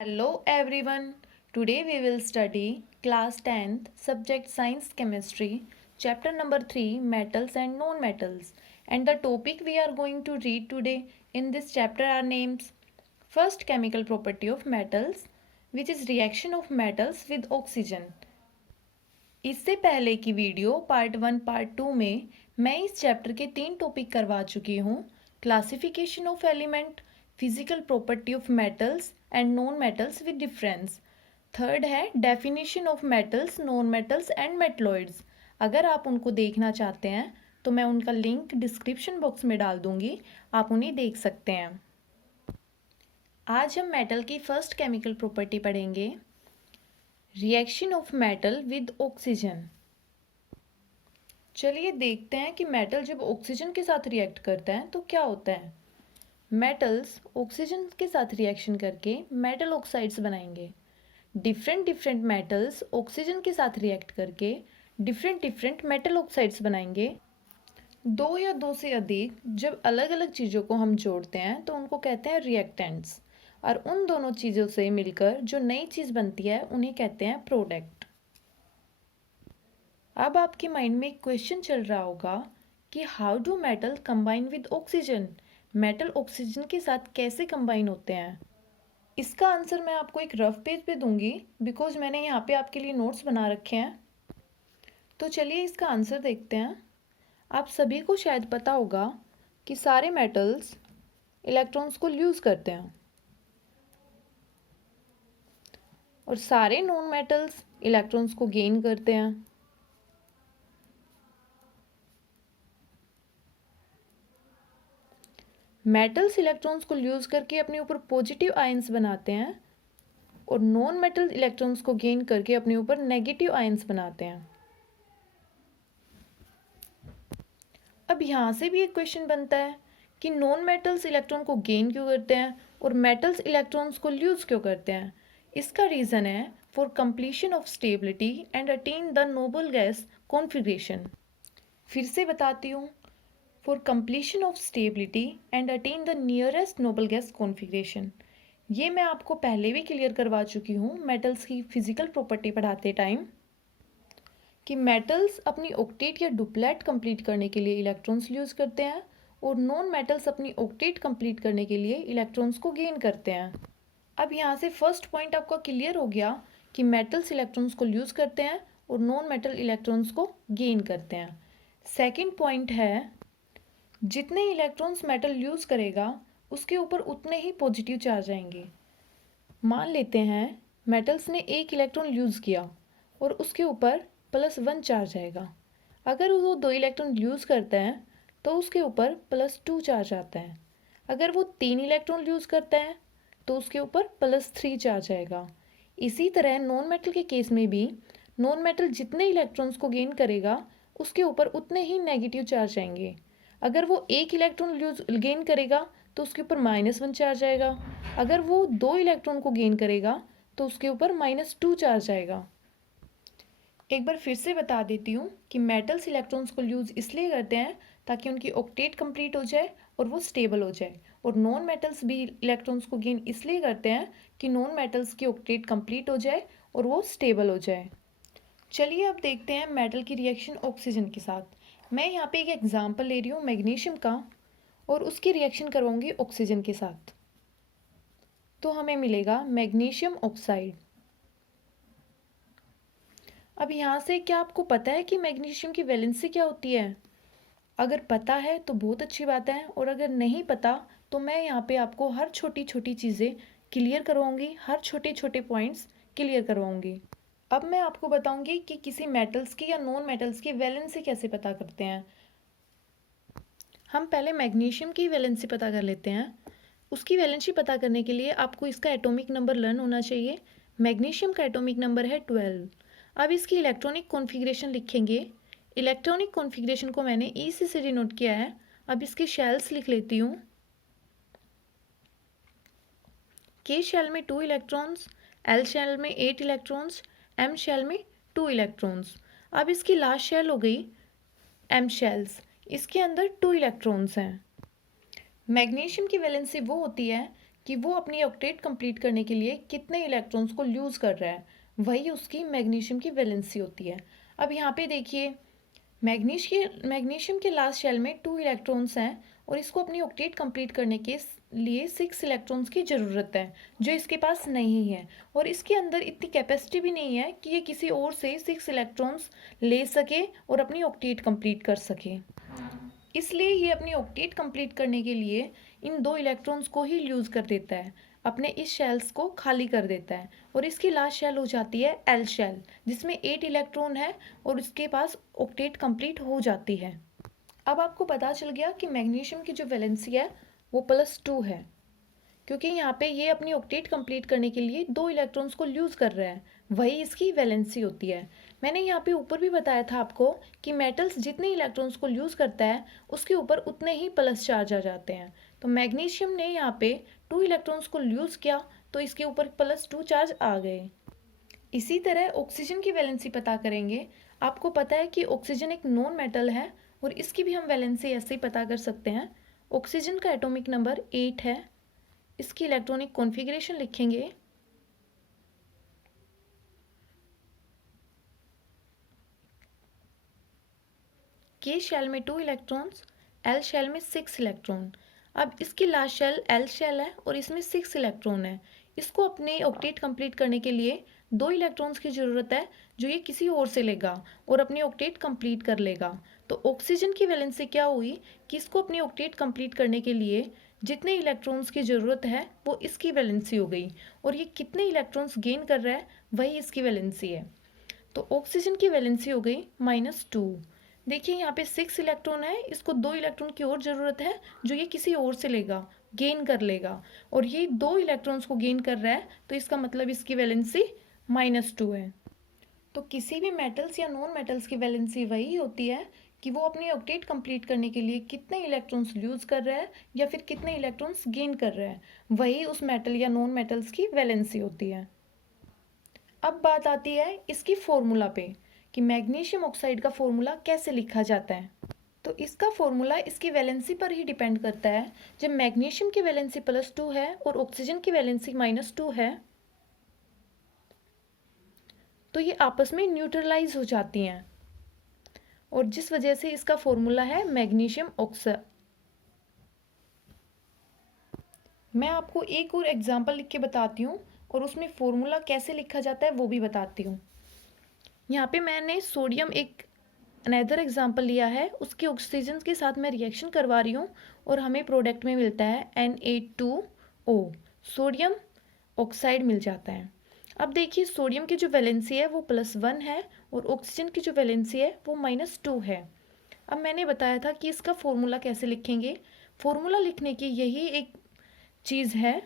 Hello everyone. Today we will study class 10th subject science chemistry chapter number 3 metals and non-metals, and the topic we are going to read today in this chapter are names. First, chemical property of metals, which is reaction of metals with oxygen. इससे पहले की video part 1 part 2 में मैं इस chapter के 3 topic करवा चुकी हूँ। Classification of element, physical property of metals and non metals with difference. Third है definition of metals, non metals and metalloids. अगर आप उनको देखना चाहते हैं तो मैं उनका लिंक डिस्क्रिप्शन बॉक्स में डाल दूंगी, आप उन्हें देख सकते हैं। आज हम मेटल की फर्स्ट केमिकल प्रॉपर्टी पढ़ेंगे, reaction of metal with oxygen. चलिए देखते हैं कि मेटल जब ऑक्सीजन के साथ रिएक्ट करता है तो क्या होता है। मेटल्स ऑक्सीजन के साथ रिएक्शन करके मेटल ऑक्साइड्स बनाएंगे। डिफरेंट मेटल्स ऑक्सीजन के साथ रिएक्ट करके डिफरेंट मेटल ऑक्साइड्स बनाएंगे। दो या दो से अधिक जब अलग अलग चीज़ों को हम जोड़ते हैं तो उनको कहते हैं रिएक्टेंट्स, और उन दोनों चीज़ों से मिलकर जो नई चीज़ बनती है उन्हें कहते हैं प्रोडक्ट। अब आपके माइंड में एक क्वेश्चन चल रहा होगा कि how do metal combine with oxygen. Metal oxygen के साथ कैसे कंबाइन होते हैं। इसका आंसर मैं आपको एक रफ पेज पे दूंगी, बिकॉज मैंने यहाँ पे आपके लिए नोट्स बना रखे हैं। तो चलिए इसका आंसर देखते हैं। आप सभी को शायद पता होगा कि सारे मेटल्स इलेक्ट्रॉन्स को लूज करते हैं और सारे नॉन मेटल्स इलेक्ट्रॉन्स को गेन करते हैं। मेटल्स इलेक्ट्रॉन्स को लूज करके अपने ऊपर पॉजिटिव आयंस बनाते हैं और नॉन मेटल इलेक्ट्रॉन्स को गेन करके अपने ऊपर नेगेटिव आयंस बनाते हैं। अब यहाँ से भी एक क्वेश्चन बनता है कि नॉन मेटल्स इलेक्ट्रॉन को गेन क्यों करते हैं और मेटल्स इलेक्ट्रॉन्स को लूज क्यों करते हैं। इसका रीज़न है for completion of stability and attain the noble gas configuration. फिर से बताती हूँ, for completion of stability and attain the nearest noble gas configuration. ये मैं आपको पहले भी क्लियर करवा चुकी हूँ मेटल्स की फिजिकल प्रॉपर्टी पढ़ाते टाइम, कि मेटल्स अपनी ऑक्टेट या डुप्लेट कंप्लीट करने के लिए इलेक्ट्रॉन्स यूज करते हैं और नॉन मेटल्स अपनी ऑक्टेट कंप्लीट करने के लिए इलेक्ट्रॉन्स को गेन करते हैं। अब यहाँ से फर्स्ट पॉइंट आपका क्लियर हो गया कि मेटल्स इलेक्ट्रॉन्स को यूज करते हैं और नॉन मेटल इलेक्ट्रॉन्स को गेन करते हैं। सेकेंड पॉइंट है, जितने इलेक्ट्रॉन्स मेटल यूज करेगा उसके ऊपर उतने ही पॉजिटिव चार्ज आएंगे। मान लेते हैं मेटल्स ने एक इलेक्ट्रॉन यूज किया और उसके ऊपर +1 चार्ज आएगा। अगर वो 2 इलेक्ट्रॉन यूज करता है तो उसके ऊपर +2 चार्ज आता है। अगर वो 3 इलेक्ट्रॉन यूज करता है तो उसके ऊपर +3 चार्ज आएगा। इसी तरह नॉन मेटल के केस में भी नॉन मेटल जितने इलेक्ट्रॉन्स को गेन करेगा उसके ऊपर उतने ही नेगेटिव चार्ज आएंगे। अगर वो एक इलेक्ट्रॉन यूज गेन करेगा तो उसके ऊपर -1 चार्ज आएगा। अगर वो 2 इलेक्ट्रॉन को गेन करेगा तो उसके ऊपर -2 चार्ज आएगा। एक बार फिर से बता देती हूँ कि मेटल्स इलेक्ट्रॉन्स को यूज इसलिए करते हैं ताकि उनकी ऑक्टेट कंप्लीट हो जाए और वो स्टेबल हो जाए, और नॉन मेटल्स भी इलेक्ट्रॉन्स को गेन इसलिए करते हैं कि नॉन मेटल्स की ऑक्टेट कंप्लीट हो जाए और वो स्टेबल हो जाए। चलिए अब देखते हैं मेटल की रिएक्शन ऑक्सीजन के साथ। मैं यहाँ पे एक एग्जाम्पल ले रही हूँ मैग्नीशियम का, और उसकी रिएक्शन करवाऊंगी ऑक्सीजन के साथ। तो हमें मिलेगा मैग्नीशियम ऑक्साइड। अब यहाँ से क्या आपको पता है कि मैग्नीशियम की वैलेंसी क्या होती है? अगर पता है तो बहुत अच्छी बात है, और अगर नहीं पता तो मैं यहाँ पे आपको हर छोटी छोटी चीज़ें क्लियर करवाऊंगी, हर छोटे छोटे पॉइंट्स क्लियर करवाऊंगी। अब मैं आपको बताऊंगी कि किसी मेटल्स की या नॉन मेटल्स की वैलेंसी कैसे पता करते हैं। हम पहले मैग्नीशियम की वैलेंसी पता कर लेते हैं। उसकी वैलेंसी पता करने के लिए आपको इसका एटॉमिक नंबर लर्न होना चाहिए। मैग्नीशियम का एटॉमिक नंबर है 12। अब इसकी इलेक्ट्रॉनिक कॉन्फ़िगरेशन लिखेंगे। इलेक्ट्रॉनिक कॉन्फ़िगरेशन को मैंने ई से डिनोट किया है। अब इसके शेल्स लिख लेती हूँ। के शेल में 2 इलेक्ट्रॉन्स, एल शेल में 8 इलेक्ट्रॉन्स, एम शेल में 2 इलेक्ट्रॉन्स। अब इसकी लास्ट शेल हो गई एम शेल्स, इसके अंदर 2 इलेक्ट्रॉन्स हैं। मैग्नीशियम की वैलेंसी वो होती है कि वो अपनी ऑक्टेट कंप्लीट करने के लिए कितने इलेक्ट्रॉन्स को लूज़ कर रहा है, वही उसकी मैग्नीशियम की वैलेंसी होती है। अब यहाँ पे देखिए, मैग्नीशियम के लास्ट शेल में 2 इलेक्ट्रॉन्स हैं और इसको अपनी ऑक्टेट कंप्लीट करने के लिए 6 इलेक्ट्रॉन्स की ज़रूरत है, जो इसके पास नहीं है। और इसके अंदर इतनी कैपेसिटी भी नहीं है कि ये किसी और से 6 इलेक्ट्रॉन्स ले सके और अपनी ऑक्टेट कंप्लीट कर सके। इसलिए ये अपनी ऑक्टेट कंप्लीट करने के लिए इन 2 इलेक्ट्रॉन्स को ही लूज़ कर देता है, अपने इस शेल्स को खाली कर देता है और इसकी लास्ट शेल हो जाती है एल शेल, जिसमें 8 इलेक्ट्रॉन है और इसके पास ऑक्टेट कंप्लीट हो जाती है। अब आपको पता चल गया कि मैग्नीशियम की जो वैलेंसी है वो +2 है, क्योंकि यहाँ पे ये अपनी ऑक्टेट कंप्लीट करने के लिए 2 इलेक्ट्रॉन्स को लूज़ कर रहा है, वही इसकी वैलेंसी होती है। मैंने यहाँ पे ऊपर भी बताया था आपको कि मेटल्स जितने इलेक्ट्रॉन्स को लूज़ करता है उसके ऊपर उतने ही प्लस चार्ज आ जाते हैं। तो मैग्नीशियम ने यहाँ पे 2 इलेक्ट्रॉन्स को लूज़ किया तो इसके ऊपर +2 चार्ज आ गए। इसी तरह ऑक्सीजन की वैलेंसी पता करेंगे। आपको पता है कि ऑक्सीजन एक नॉन मेटल है और इसकी भी हम वैलेंसी ऐसे ही पता कर सकते हैं। ऑक्सीजन का एटॉमिक नंबर 8 है। इसकी इलेक्ट्रॉनिक कॉन्फ़िगरेशन लिखेंगे। के शेल में 2 इलेक्ट्रॉन्स, एल शेल में 6 इलेक्ट्रॉन। अब इसकी लास्ट शेल एल शेल है और इसमें 6 इलेक्ट्रॉन है। इसको अपने ऑक्टेट कंप्लीट करने के लिए 2 इलेक्ट्रॉन्स की ज़रूरत है, जो ये किसी और से लेगा और अपनी ऑक्टेट कंप्लीट कर लेगा। तो ऑक्सीजन की वैलेंसी क्या हुई कि इसको अपनी ऑक्टेट कंप्लीट करने के लिए जितने इलेक्ट्रॉन्स की ज़रूरत है वो इसकी वैलेंसी हो गई, और ये कितने इलेक्ट्रॉन्स गेन कर रहा है वही इसकी वैलेंसी है। तो ऑक्सीजन की वैलेंसी हो गई -2। देखिए यहाँ पे 6 इलेक्ट्रॉन है, इसको 2 इलेक्ट्रॉन की और ज़रूरत है जो ये किसी और से लेगा, गेन कर लेगा, और ये 2 इलेक्ट्रॉन्स को गेन कर रहा है, तो इसका मतलब इसकी वैलेंसी -2 है। तो किसी भी मेटल्स या नॉन मेटल्स की वैलेंसी वही होती है कि वो अपनी ऑक्टेट कंप्लीट करने के लिए कितने इलेक्ट्रॉन्स लूज कर रहा है या फिर कितने इलेक्ट्रॉन्स गेन कर रहा है, वही उस मेटल या नॉन मेटल्स की वैलेंसी होती है। अब बात आती है इसकी फॉर्मूला पे कि मैग्नीशियम ऑक्साइड का फॉर्मूला कैसे लिखा जाता है। तो इसका फॉर्मूला इसकी वैलेंसी पर ही डिपेंड करता है। जब मैग्नीशियम की वैलेंसी +2 है और ऑक्सीजन की वैलेंसी -2 है, तो ये आपस में न्यूट्रलाइज हो जाती हैं, और जिस वजह से इसका फॉर्मूला है मैग्नीशियम ऑक्साइड। मैं आपको एक और एग्जांपल लिख के बताती हूँ और उसमें फॉर्मूला कैसे लिखा जाता है वो भी बताती हूँ। यहाँ पे मैंने सोडियम एक अनदर एग्जांपल लिया है, उसके ऑक्सीजन के साथ मैं रिएक्शन करवा रही हूँ और हमें प्रोडक्ट में मिलता है Na2O, सोडियम ऑक्साइड मिल जाता है। अब देखिए सोडियम की जो वैलेंसी है वो +1 है और ऑक्सीजन की जो वैलेंसी है वो -2 है। अब मैंने बताया था कि इसका फॉर्मूला कैसे लिखेंगे। फॉर्मूला लिखने की यही एक चीज़ है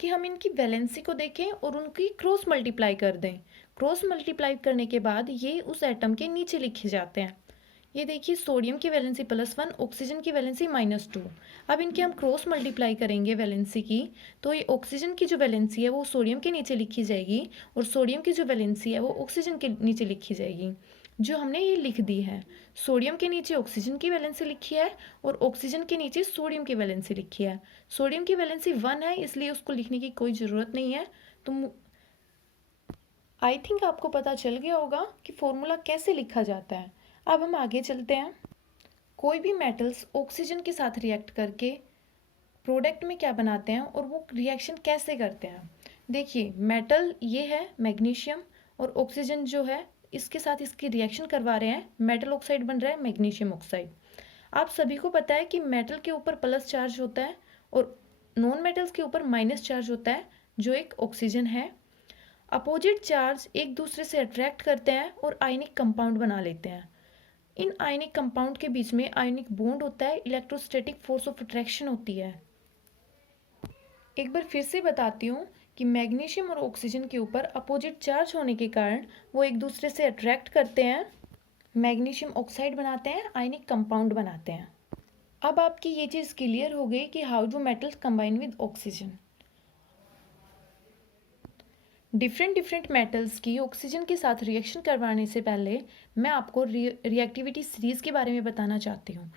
कि हम इनकी वैलेंसी को देखें और उनकी क्रॉस मल्टीप्लाई कर दें। क्रॉस मल्टीप्लाई करने के बाद ये उस एटम के नीचे लिखे जाते हैं। ये देखिए सोडियम की वैलेंसी +1, ऑक्सीजन की वैलेंसी -2। अब इनके हम क्रॉस मल्टीप्लाई करेंगे वैलेंसी की, तो ये ऑक्सीजन की जो वैलेंसी है वो सोडियम के नीचे लिखी जाएगी और सोडियम की जो वैलेंसी है वो ऑक्सीजन के नीचे लिखी जाएगी, जो हमने ये लिख दी है। सोडियम के नीचे ऑक्सीजन की वैलेंसी लिखी है और ऑक्सीजन के नीचे सोडियम की वैलेंसी लिखी है। सोडियम की वैलेंसी 1 है, इसलिए उसको लिखने की कोई ज़रूरत नहीं है। तो आई थिंक आपको पता चल गया होगा कि फॉर्मूला कैसे लिखा जाता है। अब हम आगे चलते हैं। कोई भी मेटल्स ऑक्सीजन के साथ रिएक्ट करके प्रोडक्ट में क्या बनाते हैं और वो रिएक्शन कैसे करते हैं। देखिए मेटल ये है मैग्नीशियम, और ऑक्सीजन जो है इसके साथ इसकी रिएक्शन करवा रहे हैं, मेटल ऑक्साइड बन रहा है मैग्नीशियम ऑक्साइड। आप सभी को पता है कि मेटल के ऊपर प्लस चार्ज होता है और नॉन मेटल्स के ऊपर माइनस चार्ज होता है, जो एक ऑक्सीजन है। अपोजिट चार्ज एक दूसरे से अट्रैक्ट करते हैं और आयनिक कंपाउंड बना लेते हैं। इन आयनिक कंपाउंड के बीच में आयनिक बॉन्ड होता है, इलेक्ट्रोस्टैटिक फोर्स ऑफ अट्रैक्शन होती है। एक बार फिर से बताती हूँ कि मैग्नीशियम और ऑक्सीजन के ऊपर अपोजिट चार्ज होने के कारण वो एक दूसरे से अट्रैक्ट करते हैं, मैग्नीशियम ऑक्साइड बनाते हैं, आयनिक कंपाउंड बनाते हैं। अब आपकी ये चीज़ क्लियर हो गई कि how do metals combine with oxygen. Different metals की ऑक्सीजन के साथ रिएक्शन करवाने से पहले मैं आपको रिएक्टिविटी सीरीज़ के बारे में बताना चाहती हूँ।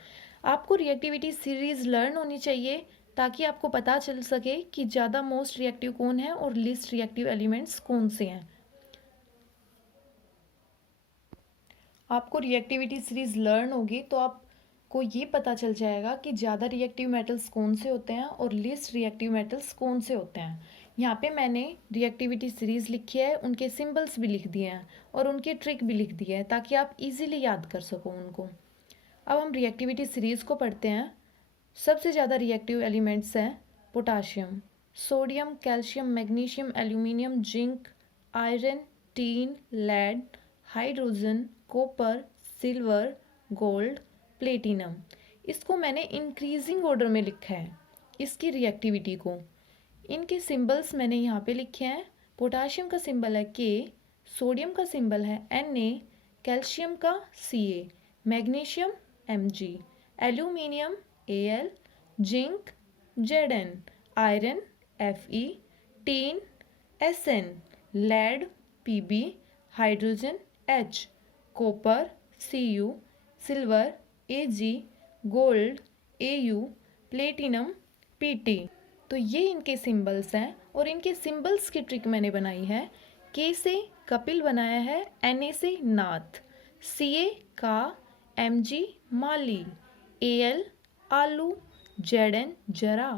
आपको रिएक्टिविटी सीरीज़ लर्न होनी चाहिए ताकि आपको पता चल सके कि ज़्यादा मोस्ट रिएक्टिव कौन है और लीस्ट रिएक्टिव एलिमेंट्स कौन से हैं। आपको रिएक्टिविटी सीरीज लर्न होगी तो आपको ये पता चल जाएगा कि ज़्यादा रिएक्टिव मेटल्स कौन से होते हैं और लीस्ट रिएक्टिव मेटल्स कौन से होते हैं। यहाँ पे मैंने रिएक्टिविटी सीरीज लिखी है, उनके सिंबल्स भी लिख दिए हैं और उनके ट्रिक भी लिख दिए हैं ताकि आप इजीली याद कर सको उनको। अब हम रिएक्टिविटी सीरीज को पढ़ते हैं। सबसे ज़्यादा रिएक्टिव एलिमेंट्स हैं potassium, sodium, calcium, magnesium, aluminium, zinc, iron, tin, lead, hydrogen, copper, silver, gold, platinum. इसको मैंने इंक्रीजिंग ऑर्डर में लिखा है इसकी रिएक्टिविटी को। इनके सिंबल्स मैंने यहाँ पे लिखे हैं। पोटाशियम का सिंबल है के, सोडियम का सिंबल है Na, कैल्शियम का Ca, magnesium Mg, aluminium Al, zinc Zn, iron Fe, tin Sn, lead Pb, hydrogen H, copper Cu, silver Ag, gold Au, platinum Pt। तो ये इनके सिंबल्स हैं और इनके सिंबल्स की ट्रिक मैंने बनाई है। के से कपिल बनाया है, Na से नाथ, Ca का, Mg माली, Al आलू, Zn जरा,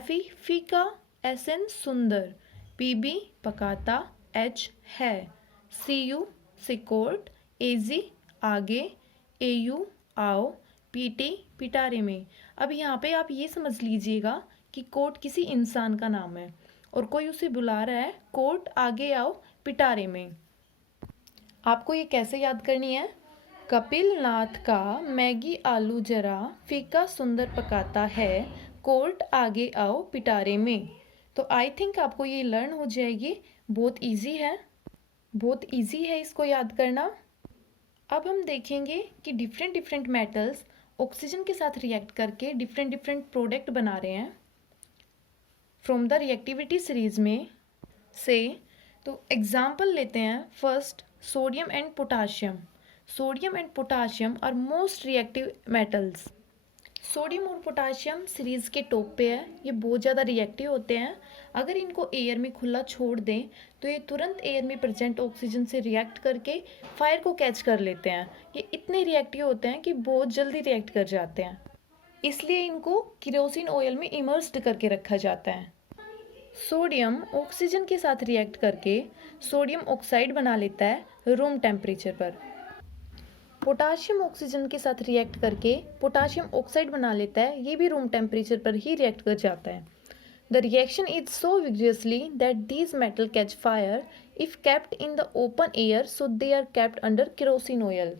Fe फीका, Sn सुंदर, Pb पकाता, H है, Cu सिकोट, Ag आगे, Au आओ, Pt पिटारे में। अब यहाँ पे आप ये समझ लीजिएगा कि कोट किसी इंसान का नाम है और कोई उसे बुला रहा है, कोट आगे आओ पिटारे में। आपको ये कैसे याद करनी है? कपिल नाथ का मैगी आलू जरा फीका सुंदर पकाता है, कोर्ट आगे आओ पिटारे में। तो आई थिंक आपको ये लर्न हो जाएगी। बहुत इजी है, बहुत इजी है इसको याद करना। अब हम देखेंगे कि डिफरेंट डिफरेंट मेटल्स ऑक्सीजन के साथ रिएक्ट करके डिफरेंट डिफरेंट प्रोडक्ट बना रहे हैं फ्रॉम द रिएक्टिविटी सीरीज में से। तो एग्जाम्पल लेते हैं। First, sodium and potassium. Sodium and potassium are most reactive metals. Sodium और पोटाशियम सीरीज के टॉप पे है। ये बहुत ज़्यादा रिएक्टिव होते हैं। अगर इनको एयर में खुला छोड़ दें तो ये तुरंत एयर में प्रेजेंट ऑक्सीजन से रिएक्ट करके फायर को कैच कर लेते हैं। ये इतने रिएक्टिव होते हैं कि बहुत जल्दी रिएक्ट कर जाते हैं, इसलिए इनको केरोसिन ऑयल में इमर्स्ड करके रखा जाता है। सोडियम ऑक्सीजन के साथ रिएक्ट करके सोडियम ऑक्साइड बना लेता है रूम टेम्परेचर पर। पोटाशियम ऑक्सीजन के साथ रिएक्ट करके पोटाशियम ऑक्साइड बना लेता है, ये भी रूम टेम्परेचर पर ही रिएक्ट कर जाता है। The reaction is so vigorously that these metal catch fire if kept in the open air, so they are kept under kerosene oil.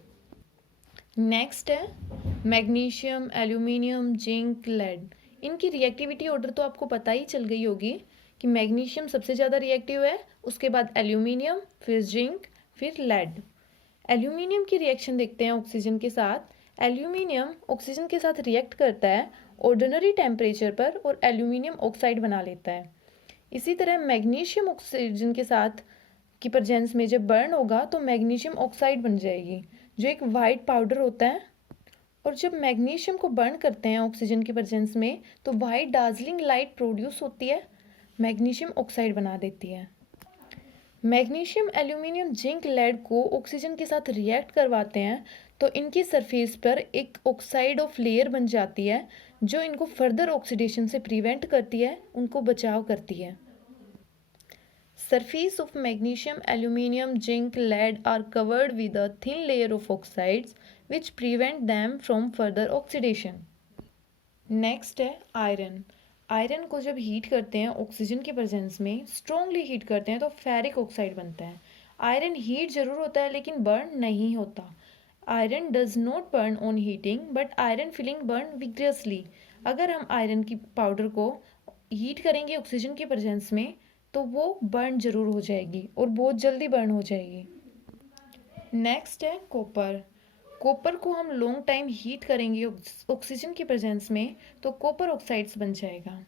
Next है मैग्नीशियम, एल्यूमिनियम, जिंक, लेड। इनकी reactivity order तो आपको पता ही चल गई होगी कि मैग्नीशियम सबसे ज़्यादा रिएक्टिव है, उसके बाद एल्यूमिनियम, फिर जिंक, फिर लेड। एल्यूमिनियम की रिएक्शन देखते हैं ऑक्सीजन के साथ। एल्यूमिनियम ऑक्सीजन के साथ रिएक्ट करता है ऑर्डिनरी टेम्परेचर पर और एल्यूमिनियम ऑक्साइड बना लेता है। इसी तरह मैग्नीशियम ऑक्सीजन के साथ की प्रेजेंस में जब बर्न होगा तो मैग्नीशियम ऑक्साइड बन जाएगी, जो एक वाइट पाउडर होता है। और जब मैग्नीशियम को बर्न करते हैं ऑक्सीजन की प्रेजेंस में तो वाइट डार्जलिंग लाइट प्रोड्यूस होती है, मैग्नीशियम ऑक्साइड बना देती है। मैग्नीशियम, एल्यूमिनियम, जिंक, लेड को ऑक्सीजन के साथ रिएक्ट करवाते हैं तो इनकी सरफेस पर एक ऑक्साइड ऑफ लेयर बन जाती है जो इनको फर्दर ऑक्सीडेशन से प्रिवेंट करती है, उनको बचाव करती है। Surface of magnesium, aluminium, zinc, lead are covered with a thin layer of oxides which prevent them from further oxidation. Next है आयरन। आयरन को जब हीट करते हैं ऑक्सीजन के प्रेजेंस में, स्ट्रॉन्गली हीट करते हैं तो फेरिक ऑक्साइड बनता है। आयरन हीट जरूर होता है लेकिन बर्न नहीं होता। Iron does not burn on heating but iron filling burn vigorously. अगर हम आयरन की पाउडर को हीट करेंगे ऑक्सीजन के प्रेजेंस में तो वो बर्न जरूर हो जाएगी और बहुत जल्दी बर्न हो जाएगी। नेक्स्ट है कॉपर। कॉपर को हम लॉन्ग टाइम हीट करेंगे ऑक्सीजन की प्रेजेंस में तो कॉपर ऑक्साइड्स बन जाएगा।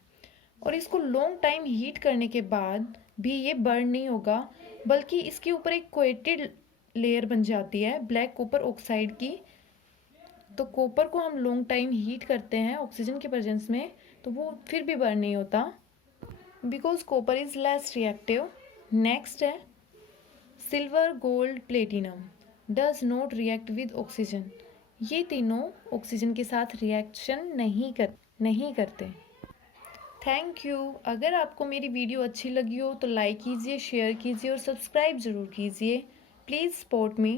और इसको लॉन्ग टाइम हीट करने के बाद भी ये बर्न नहीं होगा, बल्कि इसके ऊपर एक कोएटेड लेयर बन जाती है ब्लैक कॉपर ऑक्साइड की। तो कॉपर को हम लॉन्ग टाइम हीट करते हैं ऑक्सीजन के प्रेजेंस में तो वो फिर भी बर्न नहीं होता, because copper is less reactive. Next है silver, gold, platinum does not react with oxygen. ये तीनों ऑक्सीजन के साथ रिएक्शन नहीं करते। Thank you. अगर आपको मेरी वीडियो अच्छी लगी हो तो लाइक कीजिए, शेयर कीजिए और सब्सक्राइब ज़रूर कीजिए। Please support me.